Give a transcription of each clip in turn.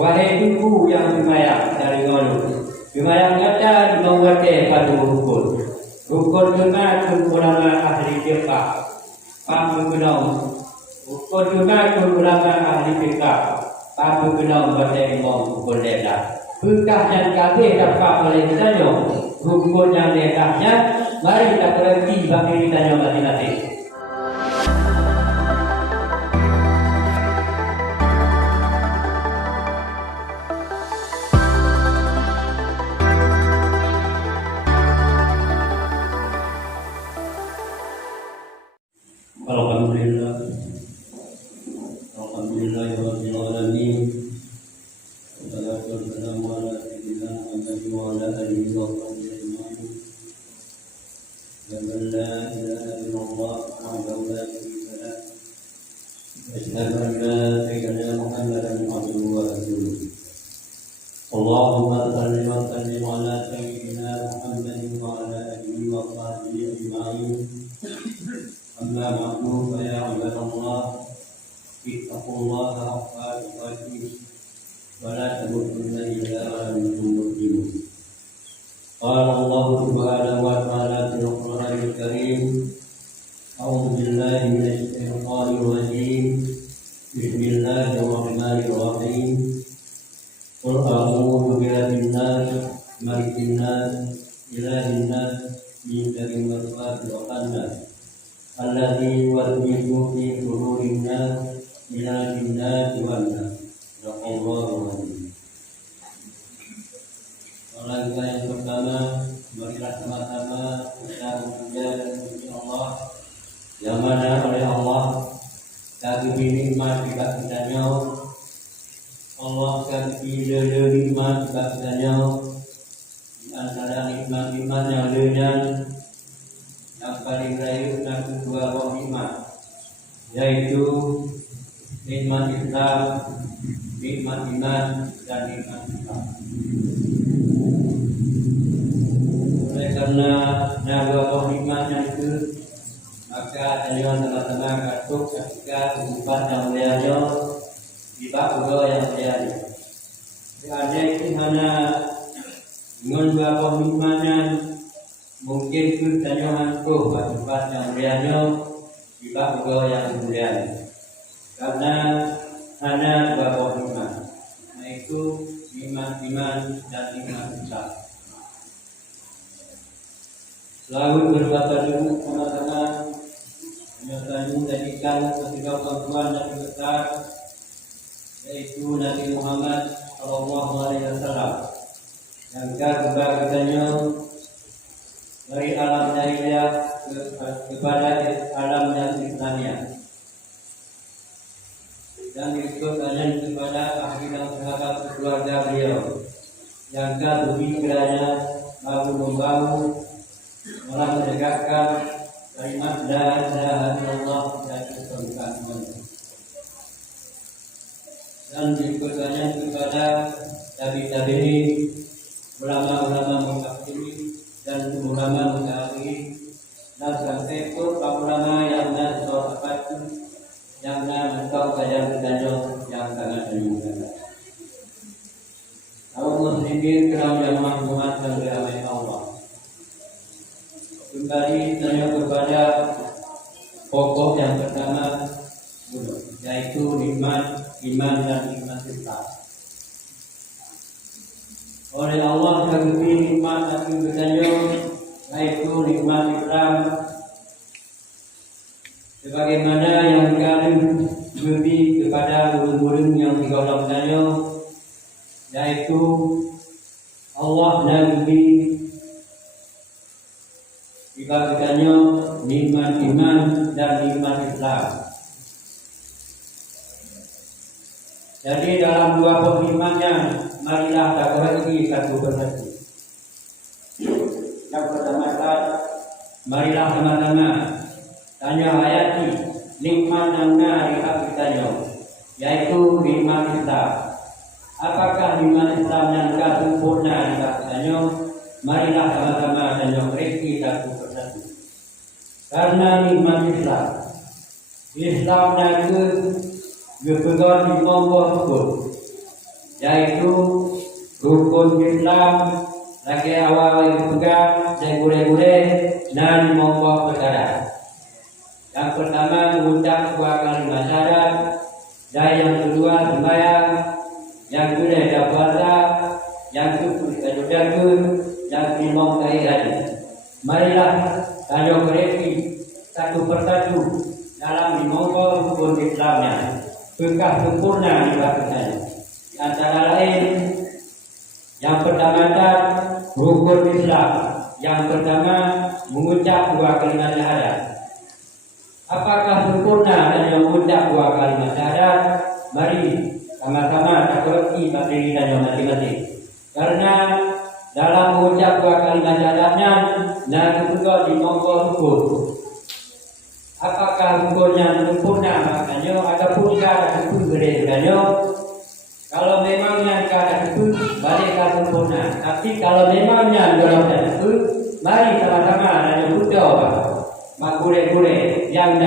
Wahai ibu yang bimayang dari ngolu, bimayang kata mengwate pada rukun. Rukun Jumat ulama ahli fiqh. Paham kenal. Rukun Jumat ulama ahli fiqh. Paham kenal pada imam boleh dah. Berkah yang kabeh dapat oleh kita rukun yang dekahnya, mari kita berhenti bagi kita masing-masing. Alhamdulillah, alhamdulillahirabbil alamin. Wassalatu wassalamu ala sayyidina Muhammadin wa ala alihi wa sahbihi ajma'in. La ilaha illallah wahdahu la syarika lah. Asyhadu an la ilaha illallah Muhammadan abduhu wa rasuluh. Allahumma shalli wa sallim ala sayyidina Muhammadin wa ala alihi wa sahbihi ajma'in. Amma ba'du, fa ya ibadallah, ittaqullaha haqqa tuqatih wa la tamutunna illa wa antum muslimun. Qala Allah subhanahu wa ta'ala fil Qur'anil Karim, a'udzu billahi minasy syaithanir rajim. Bismillahirrahmanirrahim. Qul a'udzu birabbin nas, malikin nas, ilahin nas, min syarri ma khalaq nas. Alladzi yuwaswisu fi sudurin nas minal jinnati wan nas. Allahu akbar. Olahraga yang pertama, marilah sama-sama kita memuja dan memuji Allah, yang mana oleh Allah kami nikmat diberikannya. Allah kami nikmat diberikannya. Di antara nikmat-nikmat yang lainnya, yang paling rayu dan kedua nikmat, yaitu nikmat Islam, nikmat iman, dan nikmat Islam. Oleh karena dua nikmatnya itu, maka jangan sama-sama katuk ketika kehidupan yang mulianya di bab yang mulianya. Ada itu hanya dengan dua nikmatnya. Mungkin kita hantu tempat yang mulianya di bab yang mulia, karena hanya dua nikmat, yaitu nikmat iman dan nikmat Islam. Selalu berkata dulu sama-sama, menyatakan jadikan ketiga perempuan yang besar, yaitu Nabi Muhammad SAW, yang kebahagiaannya dari alam jahiliyah kepada alam yang Islamiyah, dan ikutnya kepada ahli dan sahabat keluarga beliau yang bumi kiranya bahu membahu malah menegakkan kalimat la ilaha illallah dan kesukaan, dan ikutnya kepada tabi'in, ulama-ulama mutaakhirin dan ulama mutaakhirin, dan sampai ke ulama yang mendapat yang mendapat kajian yang sangat dimuliakan. Kaum muslimin kaum yang maklumat dan dirahmati Allah. Kembali tanya kepada pokok yang pertama, yaitu nikmat iman dan nikmat Islam. Oleh Allah kami nikmat dan bertanya, yaitu nikmat Islam, sebagaimana yang kami beri kepada guru-guru yang digolong tanya, yaitu Allah Nabi dibagikannya nikmat iman dan nikmat Islam. Jadi dalam dua pengimanya, marilah kita perhati satu persatu. Yang pertama, marilah sama-sama tanya hayati nikmat yang di hati kita, yaitu nikmat Islam. Apakah nikmat Islam yang sempurna di hati kita? Marilah sama-sama tanya perhati satu persatu. Karena nikmat Islam itu kepegang di bawah hukum. yaitu rukun Islam lagi awal dipegang dan gure-gure dan mongkok perkara. Yang pertama mengucap dua kalimat syahadat, dan yang kedua sembahyang, yang kedua puasa, yang ketiga jaga, yang kelima haji. Marilah kita koreksi satu persatu dalam dimongkok rukun Islamnya, bekah sempurna dilakukan. Antara lain, yang pertama rukun Islam. Yang pertama mengucap dua kalimat syahadat. Apakah sempurna hanya mengucap dua kalimat syahadat? Mari sama-sama kita koreksi materi dan masing-masing. Karena dalam mengucap dua kalimat syahadatnya, dan juga dimongkok rukun. Apakah rukunnya sempurna? Maknanya ataupun ada rukun gereja. Kalau memangnya keadaan itu balik ke sempurna. Tapi kalau memangnya dalam itu, mari sama-sama dan berdoa. Makure-kure yang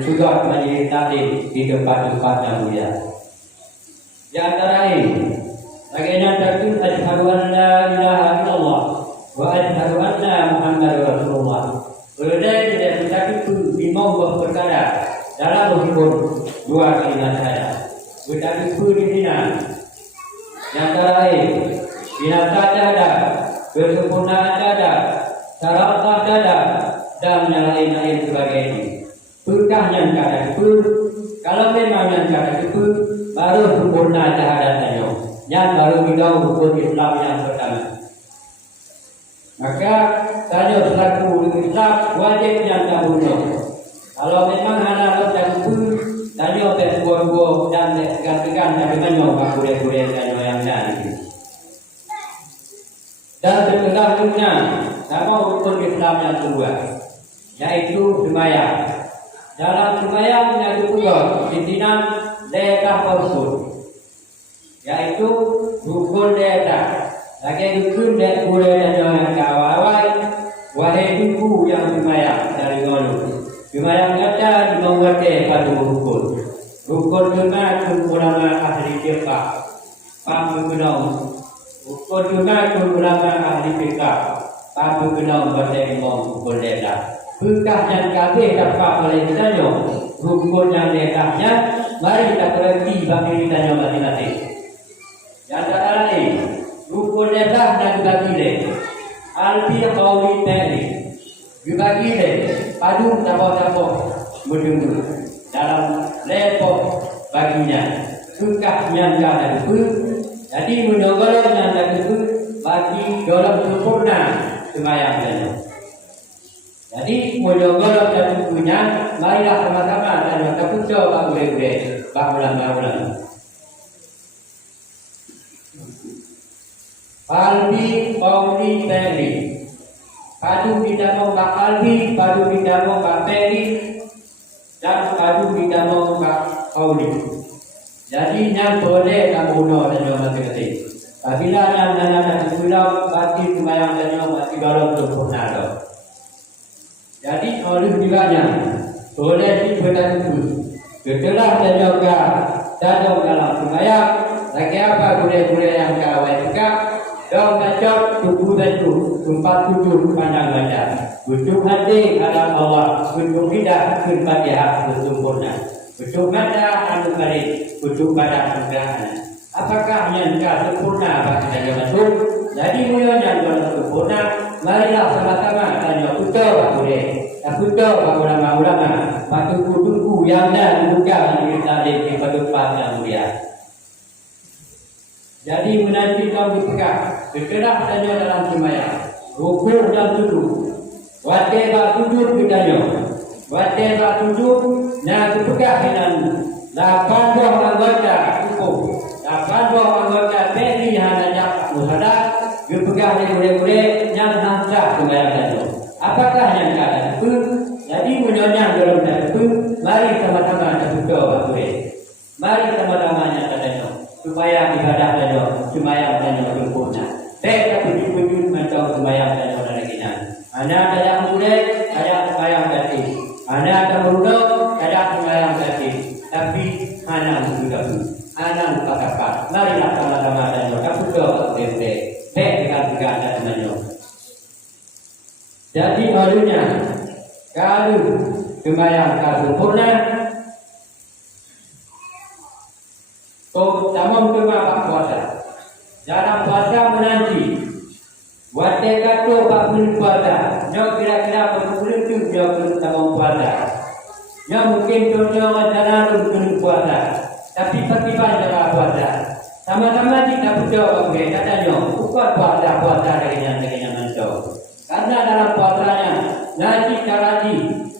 juga menjadi takdir di tempat-tempat yang mulia. Di antara ini, bagian tertulis asyhadu an la ilaha illallah wa asyhadu anna Muhammadar Rasulullah. Berdaya tidak bisa itu dimongkok perkara dalam rukun dua kalimat syahadat. Kita itu di sini. Yang lain, binasa ada, kesempurnaan ada, syarat ada, dan yang lain-lain sebagainya. Bekahnya kata itu, kalau memang yang kata itu, baru sempurna syahadatnya. Yang baru kita rukun Islam yang pertama. Maka saya selaku Islam wajib yang tak bunuh. Kalau memang anak yang itu, tanya buah-buah dan segan-segan dari mana kuda-kuda yang ada. Dan setelahnya sama rukun Islam yang kedua, yaitu sembahyang. Dalam sembahyang yang kedua, pimpinan daerah rukun, yaitu rukun daerah. Lagi rukun daerah yang kawal, wahai ibu yang sembahyang dari dulu. Sembahyang kata mengerti pada rukun. Rukun sunat ulama ahli fiqh. Paham benar. Rukun sunat ulama ahli fiqh. Paham benar pada imam berbeda. Bekah yang kabeh dapat oleh kita rukun yang dekatnya. Mari kita koreksi bagi kita masing-masing. Yang lain, rukun dekah dan dibagi. Alfi qauli tadi. Dibagi padu tapo-tapo menunggu dalam lepok baginya sukahnya dan itu jadi menogolnya dan itu bagi dalam sempurna sembahyangnya. Jadi menogol dan itunya marilah sama-sama dan kita pun coba boleh-boleh bangunan-bangunan. Albi qauli tadi. Padu tidak mau Pak Albi, padu tidak mau Pak Peri, dan padu tidak mau Pak Kauli. Jadi yang boleh kamu bunuh dan yang mati-mati. Apabila yang anak-anak pulau pasti sembahyang dan yang mati balon sempurna. Jadi oleh bilanya boleh dibuat itu. Setelah dan juga dalam sembahyang, lagi apa boleh-boleh yang kawai juga. Dalam baca tubuh itu tempat tujuh pandang baca. Tujuh hati adalah Allah. Tujuh lidah Al-Fatihah sempurna. Tujuh mata Al-Qarim. Tujuh badan Al-Quran. Apakah yang sempurna bagi kita masuk? Jadi mulanya dalam sempurna. Marilah sama-sama tanya betul boleh. Tak betul ulama-ulama. Patu tunggu yang dah dibuka di tadi di tempat yang mulia. Jadi menanti kau dipegang. Bergerak tanya dalam sembahyang, rukuk dan sujud. Wajib sujud ditanya, wajib sujud. Nah berpegang dengan 8 buah anggota rukuk, 8 buah anggota beri hanya musadah. Berpegang di boleh-boleh yang hamzah sembahyang tanya. Apakah yang kata itu? Jadi menyonya dalam itu. Mari sama-sama berdoa boleh. Mari sama-sama tanya supaya ibadah tanya, sembahyang tanya sempurna. Saya puji-puji macam sembahyang dan orang lainnya. Anda ada yang boleh, ada sembahyang tadi. Anda ada berdoa, ada sembahyang tadi. Tapi anak sudah, anak katakan. Marilah sama-sama tempe. Dengan berkata temannya. Jadi barunya kalau sembahyang sempurna, tamam kema puasa. Dalam puasa menanti. Buat kata pak belum puasa. Nyok kira-kira belum tu nyok belum tamam puasa. Nyok mungkin contoh macam belum puasa. Tapi tiba-tiba jangan puasa. Sama-sama kita berdoa kepada katanya, bukan puasa dengan mendoa. Karena dalam puasanya, nasi karadi,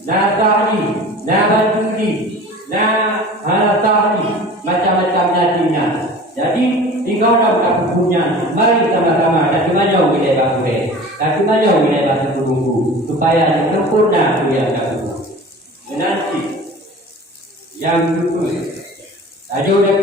nasari, nabajudi, nahanatari, macam-macam nasinya. Jadi, tinggal dalam punya. Mari sama-sama, dan kemana kita bangun, dan kemana kita bangun tunggu, supaya sempurna yang kamu. Menanti yang betul, ada udah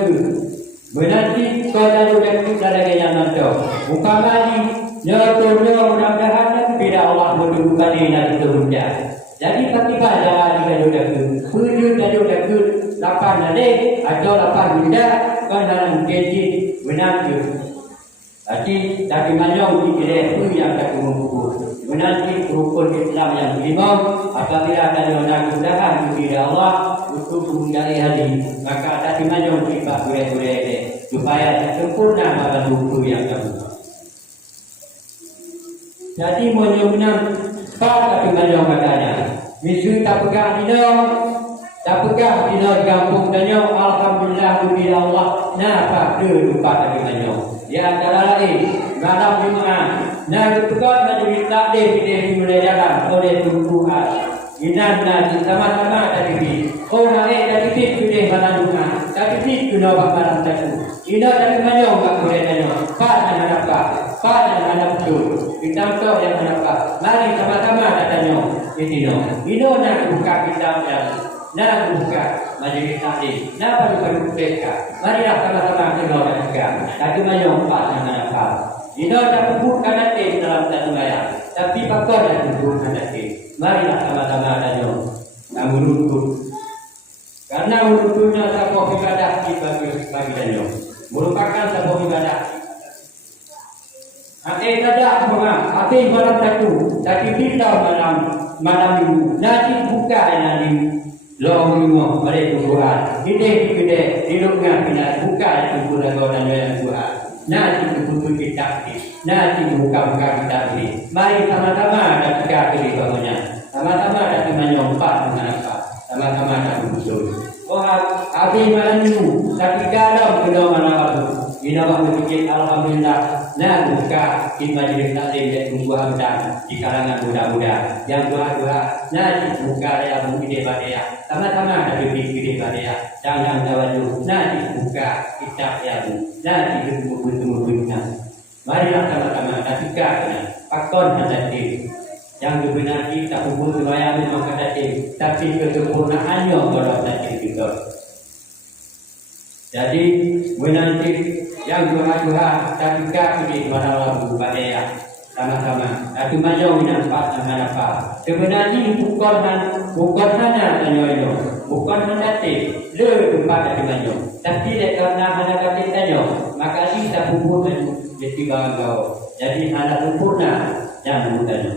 menanti kau dah sudah kita lagi yang nanti. Bukan lagi nyoto-nyoto mudah-mudahan bila Allah mendudukan diri nanti turunnya. Jadi ketika jalan kita sudah ke tujuh dan sudah ke 8 nanti atau 8 benda kau dalam keji menanti. Tapi manyong kita pun yang tak mengukur. Menanti rukun Islam yang kelima apabila ada mudah-mudahan bila Allah untuk menjadi hadi maka tadi manyong kita boleh supaya sempurna pada buku yang kamu. Jadi menyumbang pada manyong katanya. Misu tak pegang dino kampung tanya alhamdulillah bila Allah napa lupa tadi manyong. Ya antara lain malam Jumaat tukar majlis taklim di mulai jalan oleh Tuhan. Inanna sama-sama tadi. Orang tadi sudah malam Jumaat. Tadi sudah malam tadi. Ina tadi manyong tak boleh tanya. Pak dan anak betul. Kita tahu yang kenapa. Mari sama-sama tanya. Ino nak buka kitab yang nak buka majlis taklim. Nak perlu mereka. Marilah sama-sama kita juga. Tadi manyong Pak dan anak. Ino tak buka nanti dalam satu ayat. Tapi pakar dan buka nanti. Marilah sama-sama tanya. Kamu lutut. Karena lututnya sebuah ibadah bagi tanya. Merupakan sebuah ibadah. Hati tidak hati malam satu. Tapi kita malam minggu. Nanti buka nanti. Long minggu mereka Tuhan. Kita hidupnya kita buka itu dan yang Tuhan. Nanti buku kitab ini. Nanti buka kitab ini. Mari sama-sama dan kita pilih bangunnya. Sama-sama dan menyompat dengan apa. Sama-sama dan betul. Habis malam minggu. Tapi dalam kedua malam itu. Ina berfikir alhamdulillah. Nah buka di majlis taklim dan buah muda di kalangan muda-muda yang doa-doa. Nah buka ya ide badaya. Sama-sama ada ide badaya. Jangan tawadhu. Nah buka kitab ya. Nah buku-bukunya. Marilah sama-sama ketika faktor hati yang benar kita kubur sembahyang memang hati tapi kesempurnaannya kalau hati kita. Jadi menanti yang doa-doa tapi kaki pada Allah badaya sama-sama. Aku majau nampak dengan apa? Sebenarnya bukan hanya tanya bukan hati le tempat dari majau. Tapi karena hanya kata tanya maka kita kubur jadi bangau. Jadi ada sempurna yang bertanya.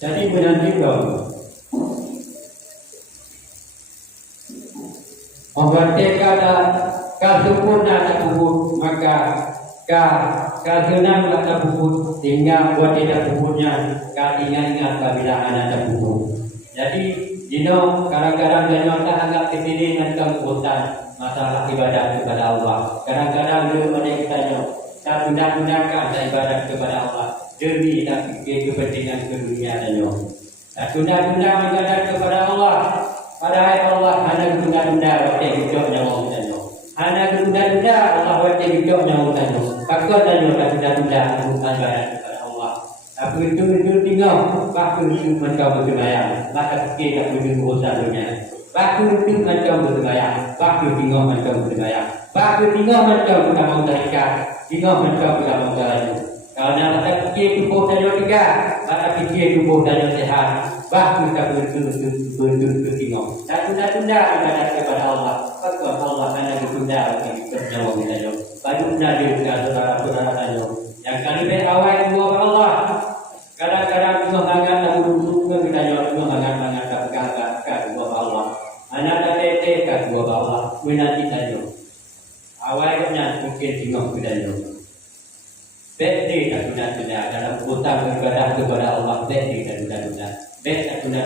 Jadi menanti kau. Memberteka kesempurna tak kubur maka kesenang tak kubur sehingga buat tidak kuburnya ingat-ingat apabila anak tak kubur. Jadi kadang-kadang jangan tak anggap kesini dengan kebutuhan masalah ibadah kepada Allah. Kadang-kadang mereka tanya tak gunakan ibadah kepada Allah demi tak fikir kepentingan dunia tanya. Tak guna-guna ibadah kepada Allah. Padahal Allah hanya guna-guna waktu hidupnya Allah tanya. Hanya guna-guna Allah waktu hidupnya Allah tanya. Pakar tanya tak guna-guna ibadah kepada Allah. Tapi itu tinggal. Waktu itu mereka bersembahyang. Maka fikir tak boleh berusaha dunia. Waktu itu mereka bersembahyang. Waktu tinggal mereka bersembahyang. Waktu tinggal mereka bukan mau terikat. Tinggal mereka bukan mau terlalu. Karena maka fikir tubuh tanya tiga. Maka fikir tubuh tanya sehat. Waktu kita betul-betul tinggal. Tak tunda-tunda ibadah kepada Allah. Fakir Allah hanya tunda nyawa kita yo. Baru nadi ke saudara-saudara kita. Yang kali be awal dua Allah. Kadang-kadang dua hangat tak dulu kita yo dua hangat tak pegang dua Allah. Anak tak tete ke dua Allah. Winati kita yo. Awalnya mungkin tengok kita yo. Beti tak tunda dalam hutang beribadah kepada Allah. Beti tak tunda. Beti tak tunda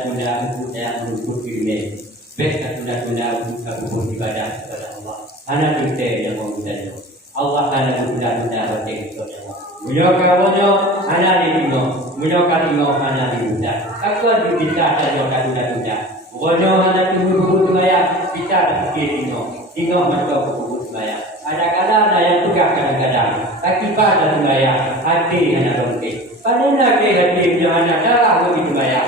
untuk yang menuntut diri. Beti tak tunda untuk ibadah kepada Allah. Anak kita yang memudahnya. Allah akan tunda hati kepada Allah. Menyokawannya anak dirimu. Menyokawannya anak dimuda. Aku bisa saja tunda. Wanyo anak tunggu maya kita dirimu. Tengok macam kubur maya. Ada kala yang tukar kadang-kadang. Akibat dan maya hati anak rompi. Pada nak hati jangan darah begitu maya.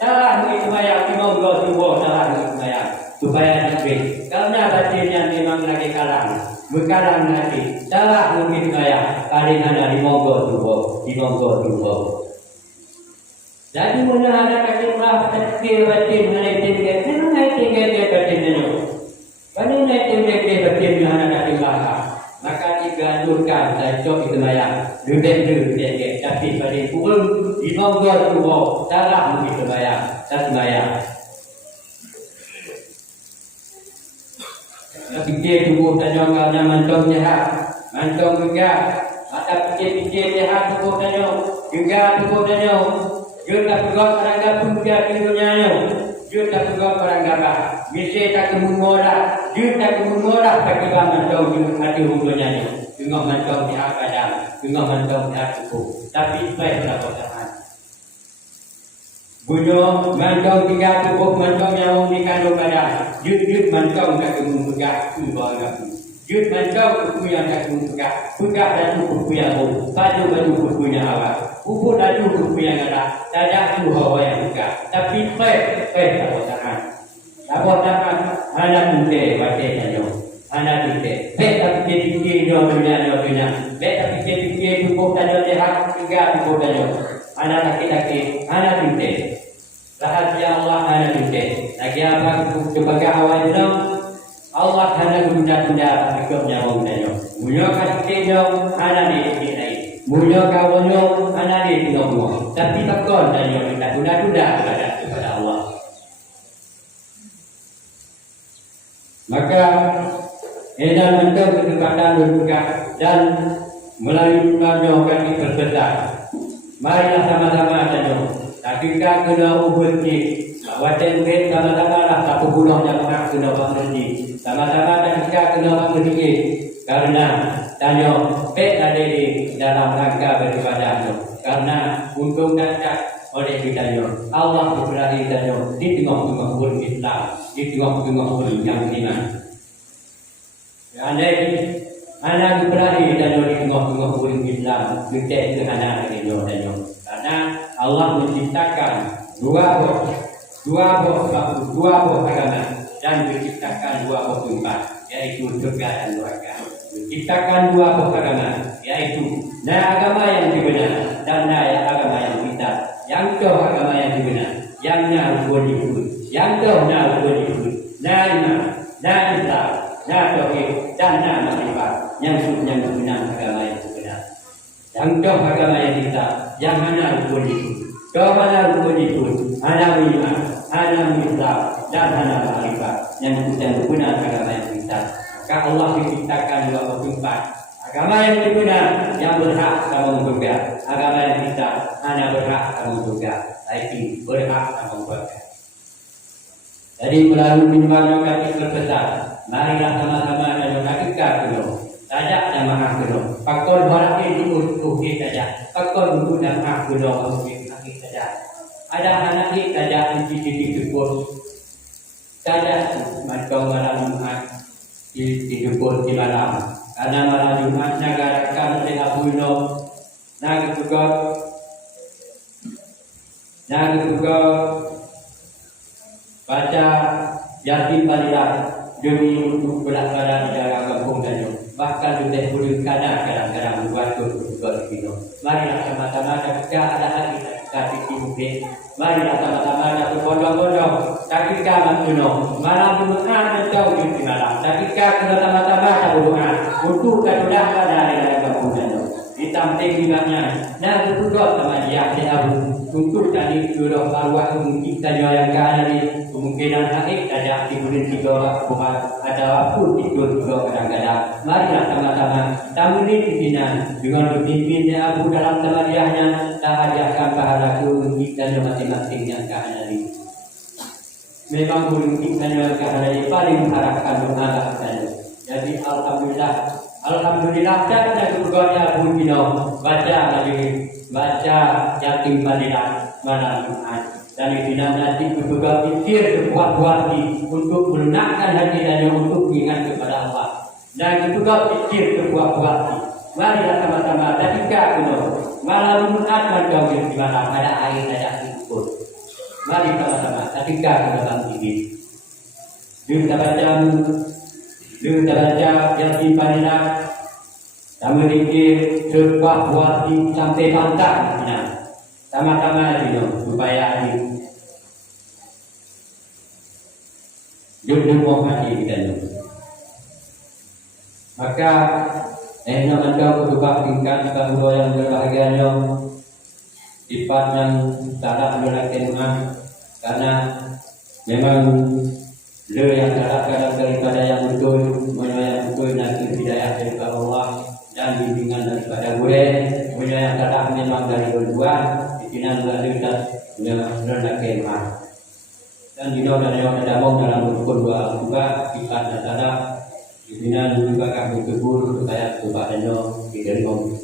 Darah begitu maya tengok kau tunggu darah begitu maya. Supaya diberi. Karena batinnya memang lagi kalang. Berkalang nanti. Darah begitu maya. Kali ada di monggo tunggu. Jadi mana ada kaki merah kecil batin mana tinggal. Mana tinggal dia batin dulu. Pada naik tempat batin yang ada di belakang, maka diganjurkan tajok itu maya, duduk tapi pada pukul 5 tubuh darah begitu maya, satu maya. Tapi dia tubuh tajok karena mantong jahat, mantong juga, mata pikir jahat tubuh tajok, juga tubuh tajok, juga tubuh kerangga pemuda di dunia. Juta tugas orang gabah, mesti tak kemumolah, juta kemumolah bagi mantau hati hubungannya, tengok mantau di akadam, tengok mantau di akuku, tapi baik berapa zaman. Bunuh mantau tiga tubuh mantau yang di kandung badan, jut mantau tak kemumolah tu bahagia. Jut mantau kuku yang tak kemumolah, pegak dan kuku yang baju kuku yang awal. Kuku dan kuku yang ada, tidak tu hawa yang buka. Tapi baik tak tahan. Anak tunte baca saja. Anak tunte. Baik tapi fikir dunia. Baik tapi fikir cukup saja sehat tiga cukup saja. Anak laki-laki, anak tunte. Rahasia Allah anak tunte. Lagi apa sebagai awal itu? Allah anak tunda ikut nyawa saja. Munyakan kita anak di lain. Mulia kawannya anak dia tinggal semua. Tapi takkan dan yang kita tunda kepada Allah. Maka edan mentau kedekatan juga dan melalui banyak kami berbesar. Marilah sama-sama saja. Tapi kita kena ubati. Wajib kita sama-sama lah satu bulan yang kena berhenti. Sama-sama dan kita kena berhenti. Karena tanya baik ada di dalam rangka beribadah karena untung datang oleh kita Allah berfirman tanya di tengah-tengah umat Islam, di tengah-tengah umat yang beriman. Andai anak berfirman tanya di tengah-tengah umat Islam, kita itu anak tanya. Karena Allah menciptakan dua buah agama dan menciptakan dua buah tempat, yaitu surga dan neraka. Menciptakan dua agama, yaitu agama yang benar dan agama yang benar. Yang tu agama yang benar, yang wajib, yang tu wajib, iman, Islam, tauhid dan makrifat. Yang benar agama yang benar. Yang tu agama yang benar, yang wajib. Kau wajib, iman, Islam dan makrifat. Yang benar agama yang benar. Maka Allah menciptakan dua tempat. Agama yang benar yang berhak kamu juga. Agama yang kita hanya berhak kamu juga. Tapi berhak kamu juga. Jadi melalui minimalnya kami berbesar. Marilah sama-sama dan melakukan dulu. Tajak dan maaf dulu. Pakon orang ini diutuhi saja. Pakon dulu dan maaf dulu. Kami saja. Ada anak ini tajak di dikubur. Tajak macam malam Jumat. Dikubur di malam. Karena malam Jumat nagarakan oleh Abu Nur Naga baca Yasin Balilah demi untuk berlaksana di dalam kampung dan bahkan sudah boleh kadang-kadang buat juga begitu. Marilah sama-sama kita ada hati kita mungkin. Marilah sama-sama kita berbondong-bondong. Tapi kamu malam Jumat kau di malam. Ketika kita tama-tama berdoa untuk kemudah pada hari kemudian. Ditamting bilangnya, nah itu doa sama dia untuk tadi doa arwah kita yang kali kemungkinan akhir ada di bulan tiga ada waktu tidur juga kadang-kadang. Marilah sama-sama tamu ini pimpinan dengan berpimpinnya Abu dalam temadiahnya tak ajarkan pahala kita masing-masing yang kali. Memang bulan kita yang kali paling mengharapkan doa saja. Jadi Alhamdulillah dan keluarga pun baca lagi baca yatim padilah malam Jumat dan tidak nanti juga pikir berbuat-buat untuk melunakkan hati dan untuk ingat kepada Allah dan juga pikir berbuat-buat. Marilah sama-sama ketika malam Jumat kau di malam ada air ada ikut. Mari sama-sama ketika dalam ini kita baca yatim padilah tak memiliki sebuah buat sampai pantang sama-sama supaya hidup hati kita maka nama kau berubah tingkat kalau yang berbahagianya sifat yang salah berlakukan karena memang yang salah daripada yang betul, yang betul nanti hidayah daripada Allah dan bimbingan daripada boleh, yang salah memang dari berdua, bikinan berlipat rendah kemah. Dan di dalam ada mau dalam rukun dua juga sifat yang salah, bikinan juga kami tegur supaya kepadanya diterima.